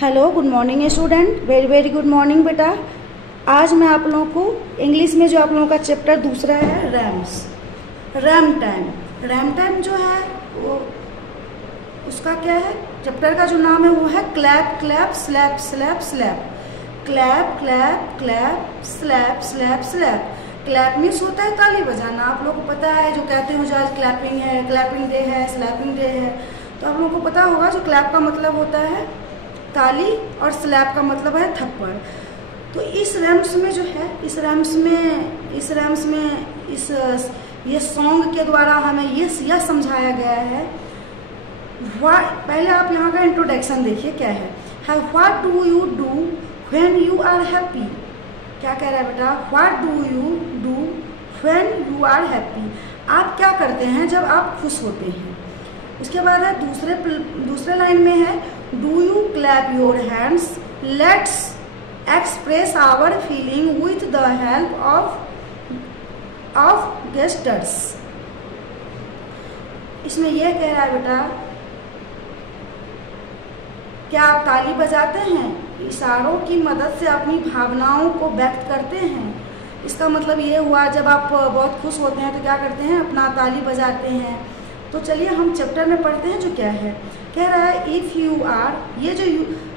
Hello, good morning student. Very very good morning बेटा। आज मैं आप लोगों को इंग्लिश में जो आप लोगों का चैप्टर दूसरा है रैम टाइम जो है वो उसका क्या है, चैप्टर का जो नाम है वो है clap clap slap slap slap. Clap clap clap slap slap slap. Clap means होता है ताली बजाना। आप लोगों को पता है, जो कहते हैं जो आज क्लैपिंग है, क्लैपिंग डे है, स्लैपिंग डे है, तो आप लोगों को पता होगा जो क्लैप का मतलब होता है ताली और स्लैप का मतलब है थप्पड़। तो इस रैम्स में जो है, इस रैम्स में ये सॉन्ग के द्वारा हमें यह समझाया गया है। पहले आप यहाँ का इंट्रोडक्शन देखिए क्या है। What do you do when you are happy. क्या कह रहा है बेटा? What do you do when you are happy. आप क्या करते हैं जब आप खुश होते हैं। उसके बाद है दूसरे लाइन में है do you clap your hands, let's express our feeling with the help of gestures. इसमें यह कह रहा है बेटा, क्या आप ताली बजाते हैं, इशारों की मदद से अपनी भावनाओं को व्यक्त करते हैं। इसका मतलब ये हुआ, जब आप बहुत खुश होते हैं तो क्या करते हैं, अपना ताली बजाते हैं। तो चलिए हम चैप्टर में पढ़ते हैं जो क्या है। कह रहा है इफ़ यू आर, ये जो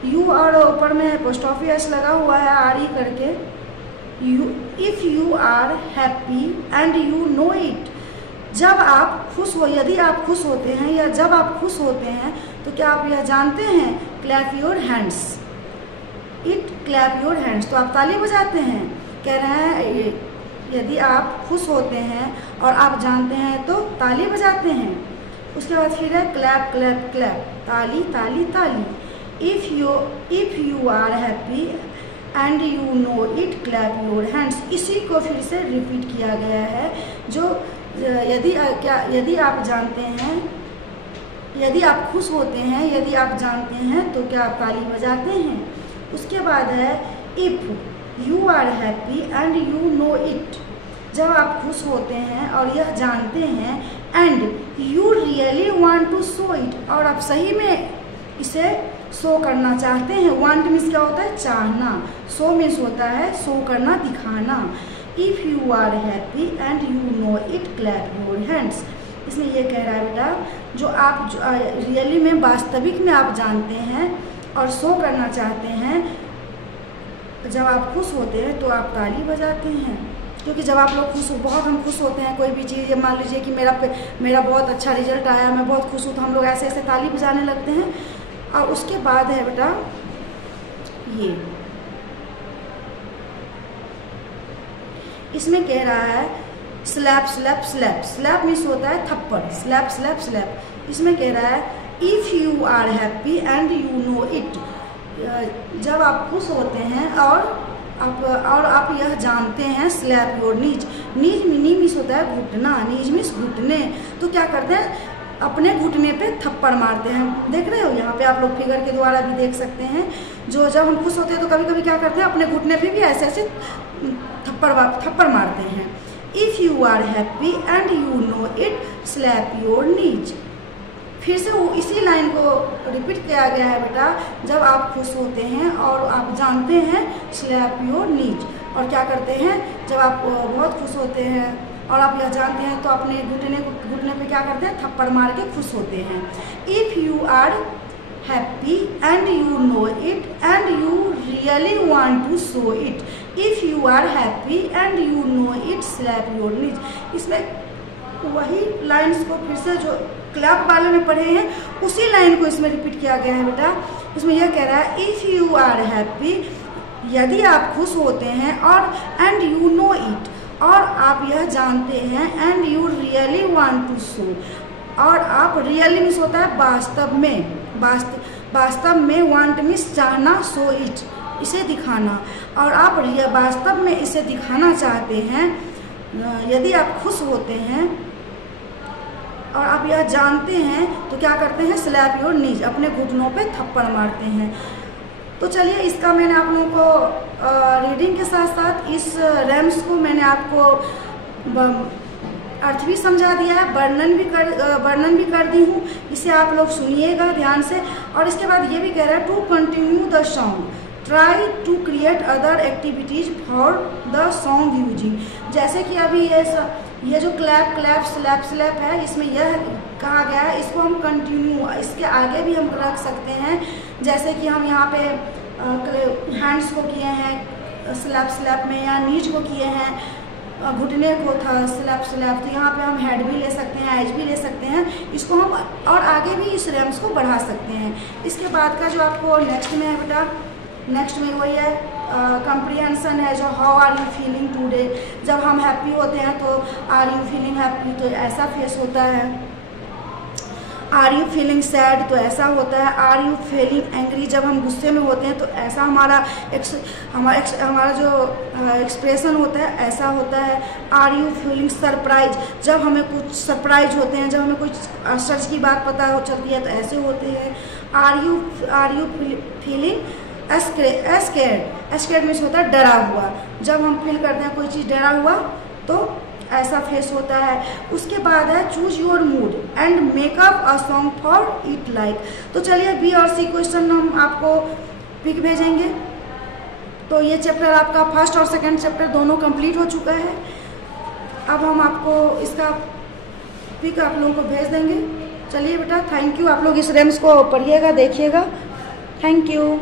यू और ऊपर में पोस्ट ऑफिस लगा हुआ है आर ई करके, if you are happy and you know it. जब आप खुश हो, यदि आप खुश होते हैं या जब आप खुश होते हैं तो क्या आप यह जानते हैं, clap your hands. It clap your hands, तो आप ताली बजाते हैं। कह रहे हैं यदि आप खुश होते हैं और आप जानते हैं तो ताली बजाते हैं। उसके बाद फिर है क्लैप क्लैप क्लैप, ताली ताली ताली। If you are happy and you know it clap your hands. इसी को फिर से रिपीट किया गया है। जो यदि आप जानते हैं, यदि आप खुश होते हैं, यदि आप जानते हैं तो क्या आप ताली बजाते हैं। उसके बाद है if you are happy and you know it. जब आप खुश होते हैं और यह जानते हैं, and you really want to show it, और आप सही में इसे शो करना चाहते हैं। वांट मीन्स क्या होता है, चाहना। शो मीन्स होता है शो करना, दिखाना। If you are happy and you know it clap your hands. इसमें यह कह रहा है बेटा, जो आप रियली में, वास्तविक में आप जानते हैं और शो करना चाहते हैं, जब आप खुश होते हैं तो आप ताली बजाते हैं। क्योंकि जब आप लोग बहुत हम खुश होते हैं, कोई भी चीज़, मान लीजिए कि मेरा बहुत अच्छा रिजल्ट आया, मैं बहुत खुश हूँ, तो हम लोग ऐसे ऐसे ताली बजाने लगते हैं। और उसके बाद है बेटा ये, इसमें कह रहा है slap slap slap. Slap means होता है थप्पड़, स्लैप स्लैप स्लैप। इसमें कह रहा है if you are happy and you know it. जब आप खुश होते हैं और आप यह जानते हैं, slap your knees. Knees means होता है घुटना, नीज मीन्स घुटने। तो क्या करते हैं, अपने घुटने पे थप्पड़ मारते हैं। देख रहे हो यहाँ पे आप लोग फिगर के द्वारा भी देख सकते हैं। जो जब हम खुश होते हैं तो कभी कभी क्या करते हैं, अपने घुटने पे भी ऐसे ऐसे थप्पड़ मारते हैं। If you are happy and you know it slap your knees. फिर से वो इसी लाइन को रिपीट किया गया है बेटा, जब आप खुश होते हैं और आप जानते हैं, स्लैप योर नीज। और क्या करते हैं, जब आप बहुत खुश होते हैं और आप यह जानते हैं तो अपने घुटने पे क्या करते हैं, थप्पड़ मार के खुश होते हैं। If you are happy and you know it and you really want to show it. If you are happy and you know it slap your knees. इसमें वही लाइन्स को फिर से जो क्लैप वाले में पढ़े हैं, उसी लाइन को इसमें रिपीट किया गया है बेटा। इसमें यह कह रहा है इफ़ यू आर हैप्पी, यदि आप खुश होते हैं, और एंड यू नो इट, और आप यह जानते हैं, and you really want to show, और आप रियली मीन्स होता है वास्तव में, वास्तव में, वांट मीन्स चाहना, शो इट इसे दिखाना, और आप वास्तव में इसे दिखाना चाहते हैं। यदि आप खुश होते हैं और आप यह जानते हैं तो क्या करते हैं, स्लैप योर नीज, अपने घुटनों पे थप्पड़ मारते हैं। तो चलिए, इसका मैंने आप लोगों को रीडिंग के साथ साथ इस रैम्स को मैंने आपको अर्थ भी समझा दिया है, वर्णन भी कर दी हूँ, इसे आप लोग सुनिएगा ध्यान से। और इसके बाद ये भी कह रहा है to continue the song try to create other activities for the song using. जैसे कि अभी ये जो क्लैप क्लैप स्लैप स्लैप है, इसमें यह कहा गया है, इसको हम कंटिन्यू इसके आगे भी हम रख सकते हैं। जैसे कि हम यहाँ पे हैंड्स को किए हैं स्लैप स्लैप में, या नीज को किए हैं, घुटने को था स्लैप स्लैप, तो यहाँ पे हम हेड भी ले सकते हैं, एज भी ले सकते हैं। इसको हम और आगे भी इस रेम्स को बढ़ा सकते हैं। इसके बाद का जो आपको नेक्स्ट में है बेटा, नेक्स्ट में वही है कंप्रीहेंशन है, जो how are you feeling today. जब हम हैप्पी होते हैं तो आर यू फीलिंग हैप्पी, तो ऐसा फेस होता है। आर यू फीलिंग सैड, तो ऐसा होता है। आर यू फीलिंग एंग्री, जब हम गुस्से में होते हैं तो ऐसा हमारा जो एक्सप्रेशन होता है ऐसा होता है। आर यू फीलिंग सरप्राइज, जब हमें कुछ सरप्राइज होते हैं, जब हमें कुछ आश्चर्य की बात पता हो चलती है तो ऐसे होते हैं। Are you feeling scared means होता है डरा हुआ, जब हम फील करते हैं कोई चीज़ डरा हुआ तो ऐसा फेस होता है। उसके बाद है choose your mood and makeup a song for it like. तो चलिए बी और सी क्वेश्चन हम आपको पिक भेजेंगे। तो ये चैप्टर आपका फर्स्ट और सेकंड चैप्टर दोनों कंप्लीट हो चुका है। अब हम आपको इसका पिक आप लोगों को भेज देंगे। चलिए बेटा, थैंक यू। आप लोग इस रेम्स को पढ़िएगा, देखिएगा। Thank you.